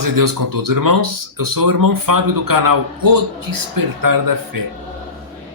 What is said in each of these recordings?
Paz e Deus com todos os irmãos, eu sou o irmão Fábio do canal O Despertar da Fé.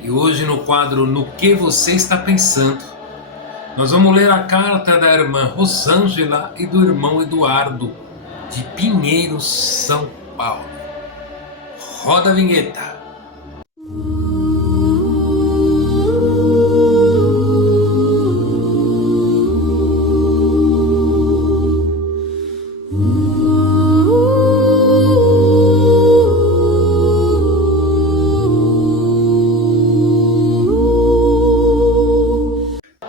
E hoje no quadro No Que Você Está Pensando, nós vamos ler a carta da irmã Rosângela e do irmão Eduardo, de Pinheiros, São Paulo. Roda a vinheta!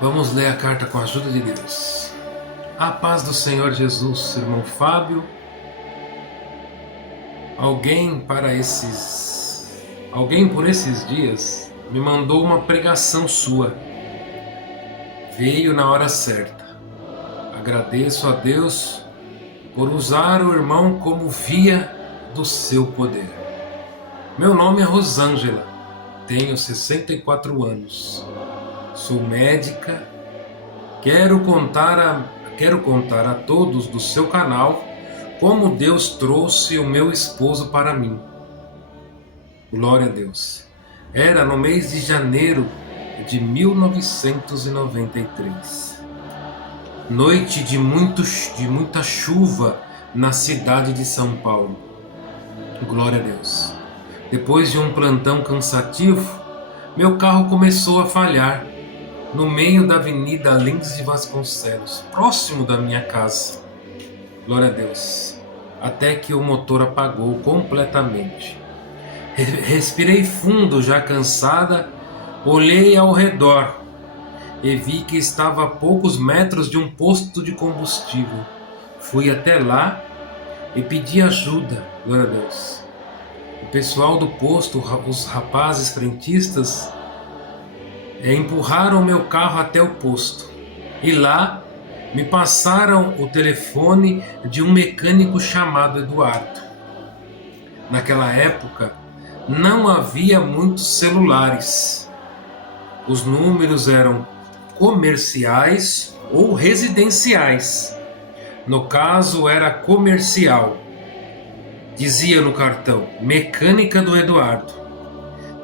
Vamos ler a carta com a ajuda de Deus. A paz do Senhor Jesus, irmão Fábio. Alguém por esses dias me mandou uma pregação sua. Veio na hora certa. Agradeço a Deus por usar o irmão como via do seu poder. Meu nome é Rosângela, tenho 64 anos. Sou médica, quero contar a todos do seu canal como Deus trouxe o meu esposo para mim. Glória a Deus. Era no mês de janeiro de 1993. Noite de muita chuva na cidade de São Paulo. Glória a Deus. Depois de um plantão cansativo, meu carro começou a falhar no meio da Avenida Lins de Vasconcelos, próximo da minha casa. Glória a Deus. Até que o motor apagou completamente. Respirei fundo, já cansada, olhei ao redor e vi que estava a poucos metros de um posto de combustível. Fui até lá e pedi ajuda. Glória a Deus. O pessoal do posto, os rapazes frentistas, empurraram meu carro até o posto e lá me passaram o telefone de um mecânico chamado Eduardo. Naquela época não havia muitos celulares. Os números eram comerciais ou residenciais. No caso era comercial. Dizia no cartão: mecânica do Eduardo.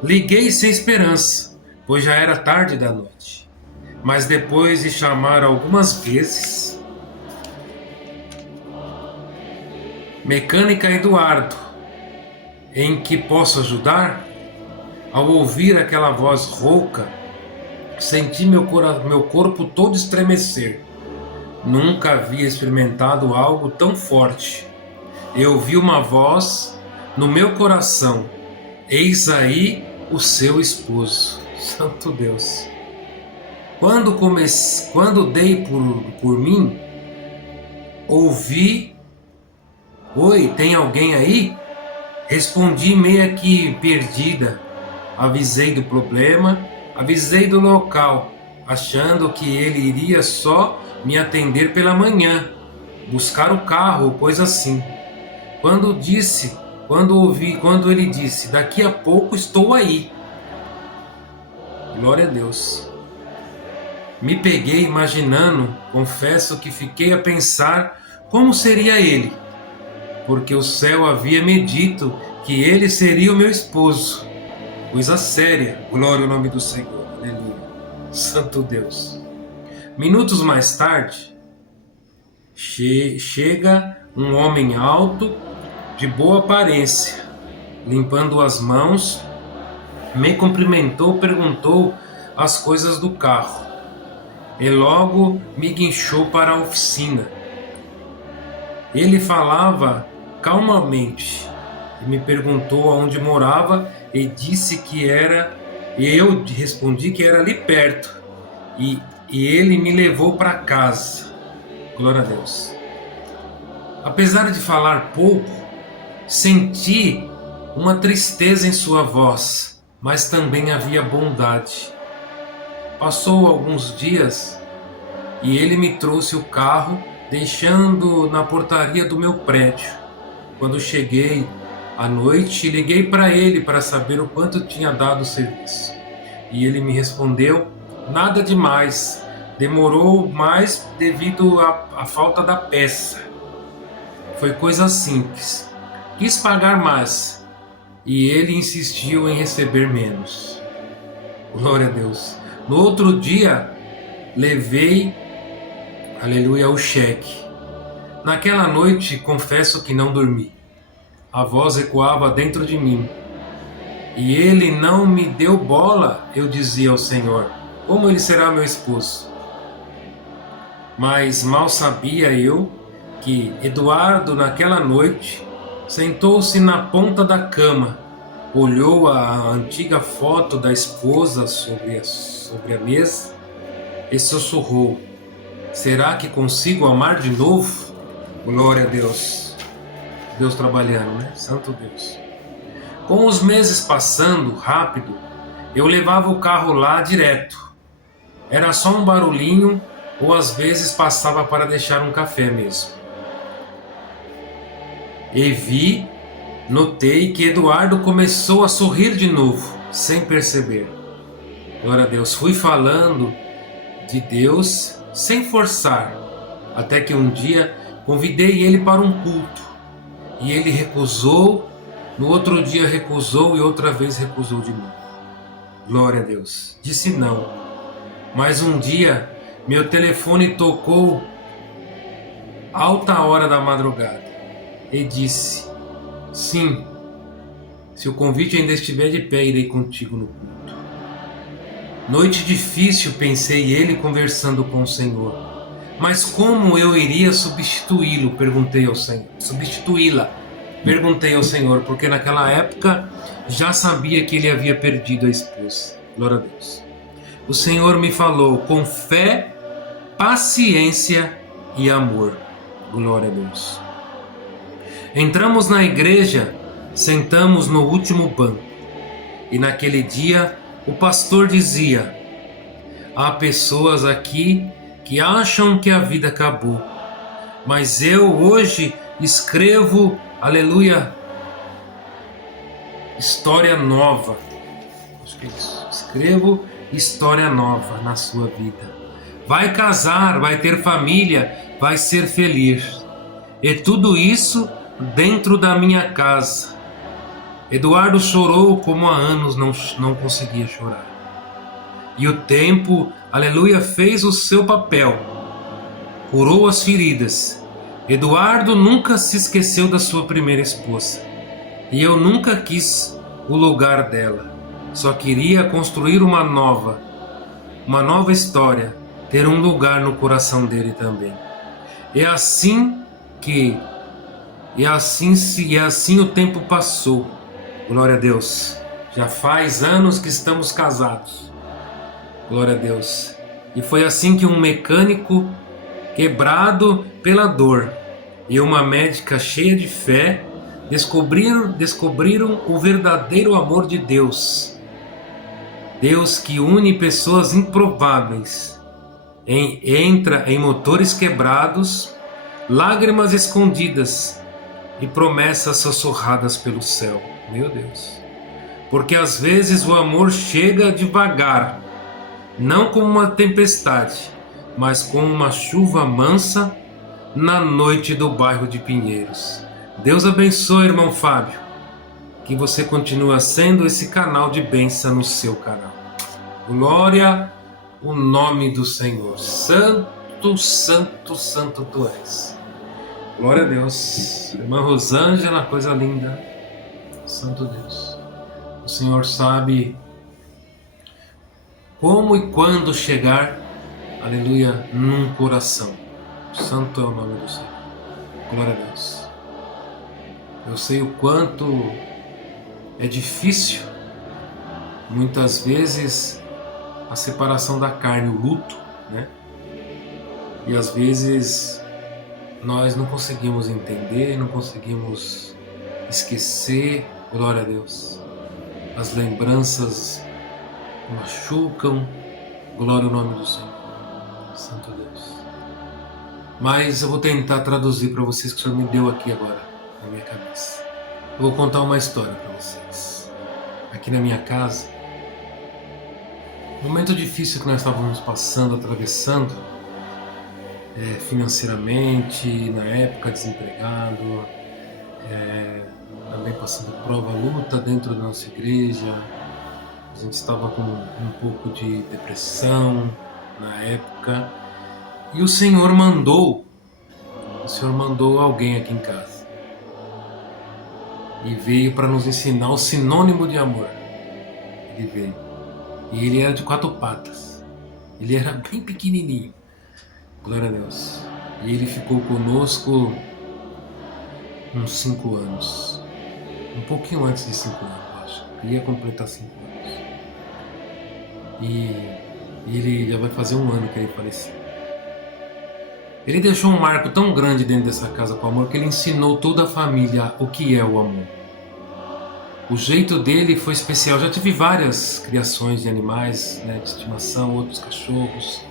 Liguei sem esperança, pois já era tarde da noite. Mas depois de chamar algumas vezes: mecânica Eduardo, em que posso ajudar? Ao ouvir aquela voz rouca, senti meu corpo todo estremecer. Nunca havia experimentado algo tão forte. Eu ouvi uma voz no meu coração: eis aí o seu esposo. Santo Deus. Quando dei por mim, ouvi: oi, tem alguém aí? Respondi meio que perdida. Avisei do problema, avisei do local, achando que ele iria só me atender pela manhã, buscar o carro, coisa assim. Quando ele disse: daqui a pouco estou aí. Glória a Deus. Me peguei imaginando, confesso que fiquei a pensar como seria ele, porque o céu havia me dito que ele seria o meu esposo. Coisa séria, glória ao nome do Senhor, aleluia, Santo Deus. Minutos mais tarde, chega um homem alto, de boa aparência, limpando as mãos, me cumprimentou, perguntou as coisas do carro e logo me guinchou para a oficina. Ele falava calmamente e me perguntou aonde morava e disse que era, e eu respondi que era ali perto, e ele me levou para casa. Glória a Deus. Apesar de falar pouco, senti uma tristeza em sua voz, mas também havia bondade. Passou alguns dias e ele me trouxe o carro, deixando na portaria do meu prédio. Quando cheguei à noite, liguei para ele para saber o quanto tinha dado o serviço. E ele me respondeu: nada demais, demorou mais devido à falta da peça. Foi coisa simples. Quis pagar mais e ele insistiu em receber menos. Glória a Deus. No outro dia, levei, aleluia, o cheque. Naquela noite, confesso que não dormi. A voz ecoava dentro de mim. E ele não me deu bola, eu dizia ao Senhor. Como ele será meu esposo? Mas mal sabia eu que Eduardo, naquela noite, sentou-se na ponta da cama, olhou a antiga foto da esposa sobre a mesa e sussurrou: será que consigo amar de novo? Glória a Deus. Deus trabalhando, né? Santo Deus. Com os meses passando rápido, eu levava o carro lá direto. Era só um barulhinho ou às vezes passava para deixar um café mesmo. E notei que Eduardo começou a sorrir de novo, sem perceber. Glória a Deus. Fui falando de Deus sem forçar, até que um dia convidei ele para um culto. E ele recusou, no outro dia recusou e outra vez recusou de novo. Glória a Deus. Disse não. Mas um dia meu telefone tocou alta hora da madrugada e disse: sim, se o convite ainda estiver de pé, irei contigo no culto. Noite difícil, pensei ele conversando com o Senhor. Mas como eu iria substituí-lo? Perguntei ao Senhor. Substituí-la? Perguntei ao Senhor, porque naquela época já sabia que ele havia perdido a esposa. Glória a Deus. O Senhor me falou com fé, paciência e amor. Glória a Deus. Entramos na igreja, sentamos no último banco. E naquele dia, o pastor dizia: há pessoas aqui que acham que a vida acabou. Mas eu hoje escrevo, aleluia, história nova. Acho que é isso. Escrevo história nova na sua vida. Vai casar, vai ter família, vai ser feliz. E tudo isso dentro da minha casa. Eduardo chorou como há anos não conseguia chorar. E o tempo, aleluia, fez o seu papel. Curou as feridas. Eduardo nunca se esqueceu da sua primeira esposa. E eu nunca quis o lugar dela. Só queria construir uma nova história, ter um lugar no coração dele também. E assim o tempo passou. Glória a Deus. Já faz anos que estamos casados. Glória a Deus. E foi assim que um mecânico quebrado pela dor e uma médica cheia de fé descobriram o verdadeiro amor de Deus. Deus que une pessoas improváveis, entra em motores quebrados, lágrimas escondidas e promessas sussurradas pelo céu. Meu Deus. Porque às vezes o amor chega devagar, não como uma tempestade, mas como uma chuva mansa na noite do bairro de Pinheiros. Deus abençoe, irmão Fábio, que você continue sendo esse canal de bênção no seu canal. Glória ao nome do Senhor. Santo, santo, santo tu és. Glória a Deus. Irmã Rosângela, coisa linda. Santo Deus. O Senhor sabe como e quando chegar, aleluia, num coração. Santo é o nome do Senhor. Glória a Deus. Eu sei o quanto é difícil, muitas vezes, a separação da carne, o luto, né? E às vezes nós não conseguimos entender, não conseguimos esquecer, glória a Deus. As lembranças machucam, glória ao nome do Senhor. Santo Deus. Mas eu vou tentar traduzir para vocês o que o Senhor me deu aqui agora, na minha cabeça. Eu vou contar uma história para vocês. Aqui na minha casa, um momento difícil que nós estávamos passando, atravessando, financeiramente, na época desempregado, também passando prova, luta dentro da nossa igreja. A gente estava com um pouco de depressão na época, e o Senhor mandou alguém aqui em casa, e veio para nos ensinar o sinônimo de amor. Ele veio, e ele era de 4 patas, ele era bem pequenininho, glória a Deus, e ele ficou conosco uns 5 anos, um pouquinho antes de 5 anos, eu acho, ia completar 5 anos, e ele já vai fazer 1 ano que ele faleceu. Ele deixou um marco tão grande dentro dessa casa com amor, que ele ensinou toda a família o que é o amor. O jeito dele foi especial. Já tive várias criações de animais, né, de estimação, outros cachorros.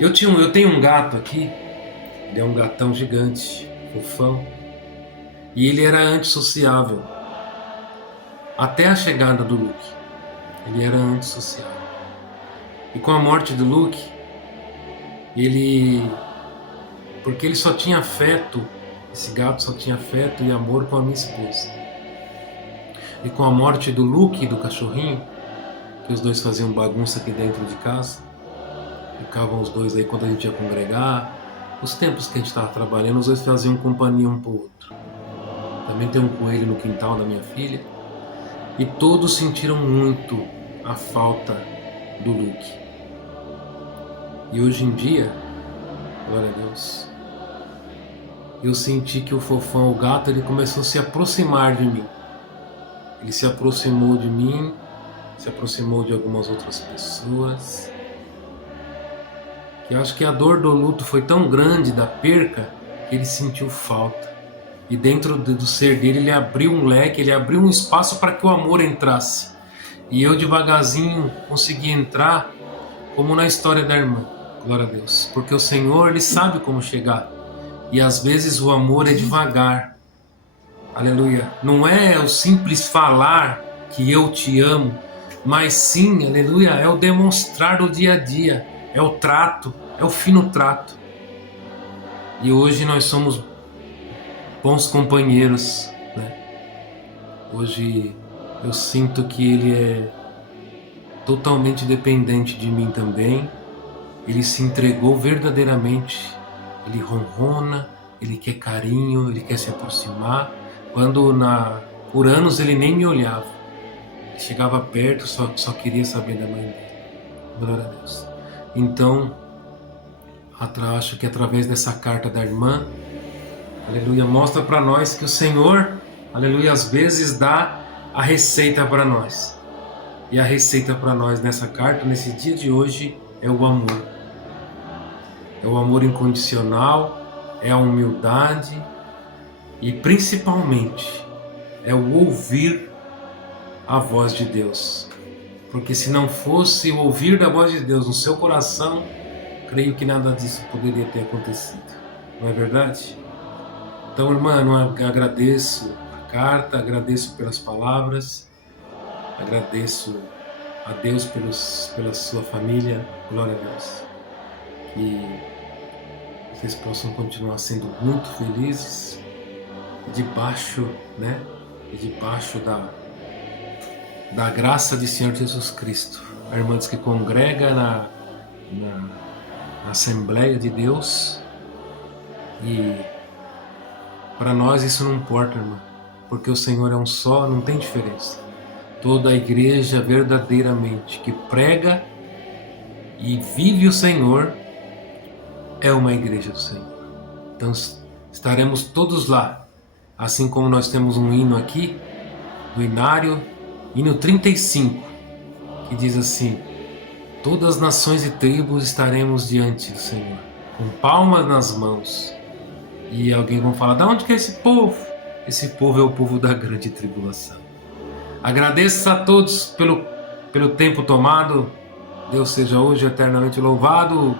Eu tenho um gato aqui, ele é um gatão gigante, fofão, e ele era antissociável. Até a chegada do Luke, ele era antissociável. E com a morte do Luke, porque ele só tinha afeto, esse gato só tinha afeto e amor com a minha esposa. E com a morte do Luke, do cachorrinho, que os dois faziam bagunça aqui dentro de casa, ficavam os dois aí quando a gente ia congregar, os tempos que a gente estava trabalhando, os dois faziam companhia um pro outro. Também tem um coelho no quintal da minha filha, e todos sentiram muito a falta do Luke. E hoje em dia, glória a Deus, eu senti que o fofão, o gato, ele começou a se aproximar de mim. Ele se aproximou de mim, se aproximou de algumas outras pessoas. Que eu acho que a dor do luto foi tão grande da perca que ele sentiu falta. E dentro do ser dele, ele abriu um leque, ele abriu um espaço para que o amor entrasse. E eu devagarzinho consegui entrar, como na história da irmã. Glória a Deus. Porque o Senhor, ele sabe como chegar. E às vezes o amor é devagar. Aleluia. Não é o simples falar que eu te amo, mas sim, aleluia, é o demonstrar do dia a dia. É o trato, é o fino trato. E hoje nós somos bons companheiros, né? Hoje eu sinto que ele é totalmente dependente de mim também. Ele se entregou verdadeiramente. Ele ronrona, ele quer carinho, ele quer se aproximar. Quando por anos ele nem me olhava. Ele chegava perto, só queria saber da mãe dele. Glória a Deus. Então, acho que através dessa carta da irmã, aleluia, mostra para nós que o Senhor, aleluia, às vezes dá a receita para nós. E a receita para nós nessa carta, nesse dia de hoje, é o amor. É o amor incondicional, é a humildade e principalmente é o ouvir a voz de Deus. Porque se não fosse o ouvir da voz de Deus no seu coração, creio que nada disso poderia ter acontecido. Não é verdade? Então, irmã, eu agradeço a carta, agradeço pelas palavras, agradeço a Deus pela sua família. Glória a Deus. Que vocês possam continuar sendo muito felizes, debaixo, né? Debaixo da graça de Senhor Jesus Cristo. A irmã diz que congrega na Assembleia de Deus, e para nós isso não importa, irmã, porque o Senhor é um só, não tem diferença. Toda a igreja verdadeiramente que prega e vive o Senhor é uma igreja do Senhor. Então estaremos todos lá, assim como nós temos um hino aqui, do Inário, hino 35, que diz assim: todas as nações e tribos estaremos diante do Senhor, com palmas nas mãos. E alguém vai falar: de onde que é esse povo? Esse povo é o povo da grande tribulação. Agradeço a todos pelo tempo tomado. Deus seja hoje eternamente louvado.